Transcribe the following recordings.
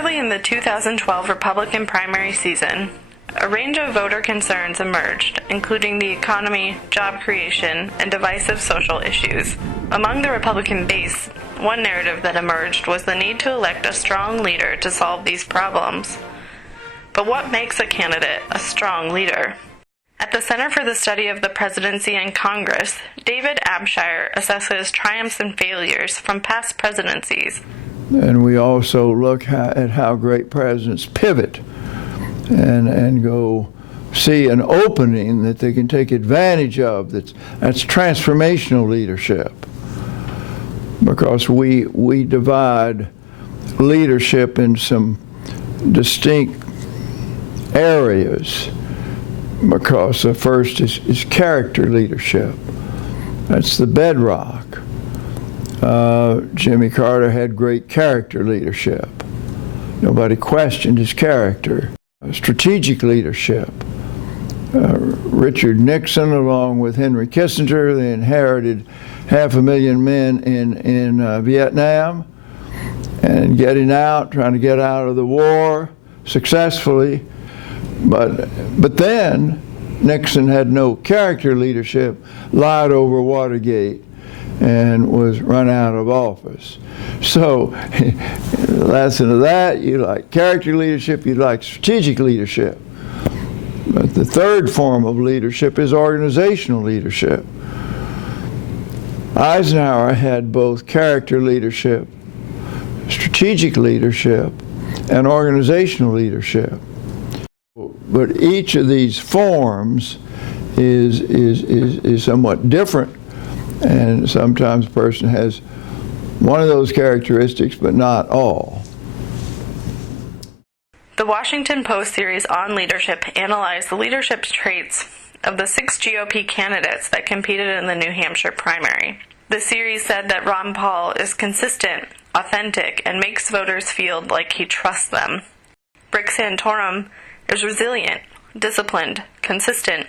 Early in the 2012 Republican primary season, a range of voter concerns emerged, including the economy, job creation, and divisive social issues. Among the Republican base, one narrative that emerged was the need to elect a strong leader to solve these problems. But what makes a candidate a strong leader? At the Center for the Study of the Presidency and Congress, David Abshire assesses triumphs and failures from past presidencies. And we also look at how great presidents pivot and go see an opening that they can take advantage of. That's transformational leadership. Because we divide leadership in some distinct areas. Because the first is character leadership. That's the bedrock. Jimmy Carter had great character leadership. Nobody questioned his character. Strategic leadership. Richard Nixon, along with Henry Kissinger, they inherited 500,000 men in Vietnam and getting out, trying to get out of the war successfully. But then Nixon had no character leadership, lied over Watergate, and was run out of office. So the lesson of that, you like character leadership, you like strategic leadership. But the third form of leadership is organizational leadership. Eisenhower had both character leadership, strategic leadership, and organizational leadership. But each of these forms is somewhat different, and sometimes a person has one of those characteristics, but not all. The Washington Post series on leadership analyzed the leadership traits of the 6 GOP candidates that competed in the New Hampshire primary. The series said that Ron Paul is consistent, authentic, and makes voters feel like he trusts them. Rick Santorum is resilient, disciplined, consistent,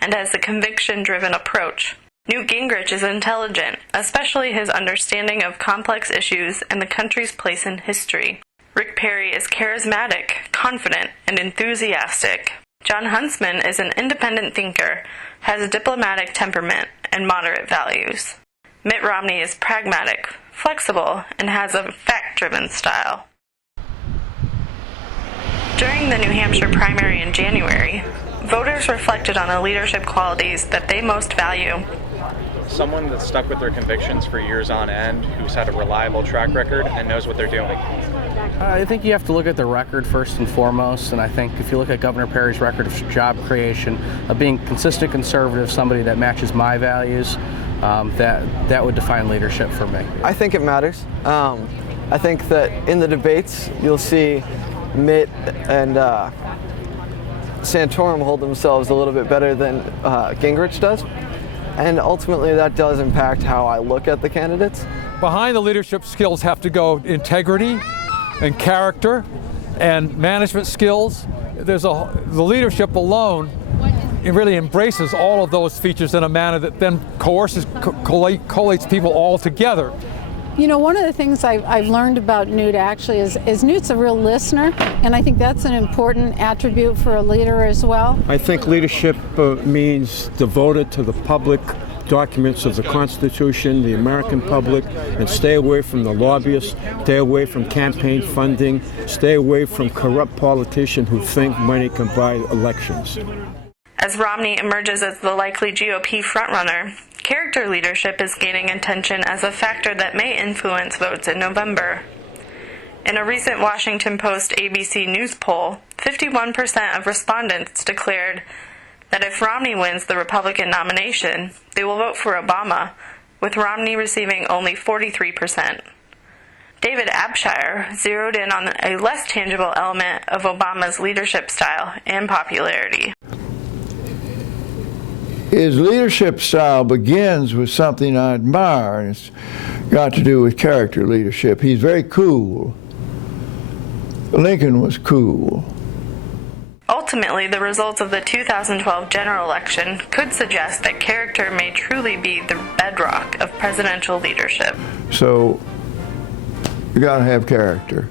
and has a conviction-driven approach. Newt Gingrich is intelligent, especially his understanding of complex issues and the country's place in history. Rick Perry is charismatic, confident, and enthusiastic. Jon Huntsman is an independent thinker, has a diplomatic temperament, and moderate values. Mitt Romney is pragmatic, flexible, and has a fact-driven style. During the New Hampshire primary in January, voters reflected on the leadership qualities that they most value. Someone that's stuck with their convictions for years on end, who's had a reliable track record and knows what they're doing. I think you have to look at the record first and foremost, and I think if you look at Governor Perry's record of job creation, of being consistent conservative, somebody that matches my values, that would define leadership for me. I think it matters. I think that in the debates, you'll see Mitt and Santorum hold themselves a little bit better than Gingrich does. And ultimately that does impact how I look at the candidates. Behind the leadership skills have to go integrity and character and management skills. The leadership alone, it really embraces all of those features in a manner that then collates people all together. You know, one of the things I've learned about Newt actually is Newt's a real listener, and I think that's an important attribute for a leader as well. I think leadership means devoted to the public documents of the Constitution, the American public, and stay away from the lobbyists, stay away from campaign funding, stay away from corrupt politicians who think money can buy elections. As Romney emerges as the likely GOP frontrunner, character leadership is gaining attention as a factor that may influence votes in November. In a recent Washington Post ABC News poll, 51% of respondents declared that if Romney wins the Republican nomination, they will vote for Obama, with Romney receiving only 43%. David Abshire zeroed in on a less tangible element of Obama's leadership style and popularity. His leadership style begins with something I admire, and it's got to do with character leadership. He's very cool. Lincoln was cool. Ultimately, the results of the 2012 general election could suggest that character may truly be the bedrock of presidential leadership. So you got to have character.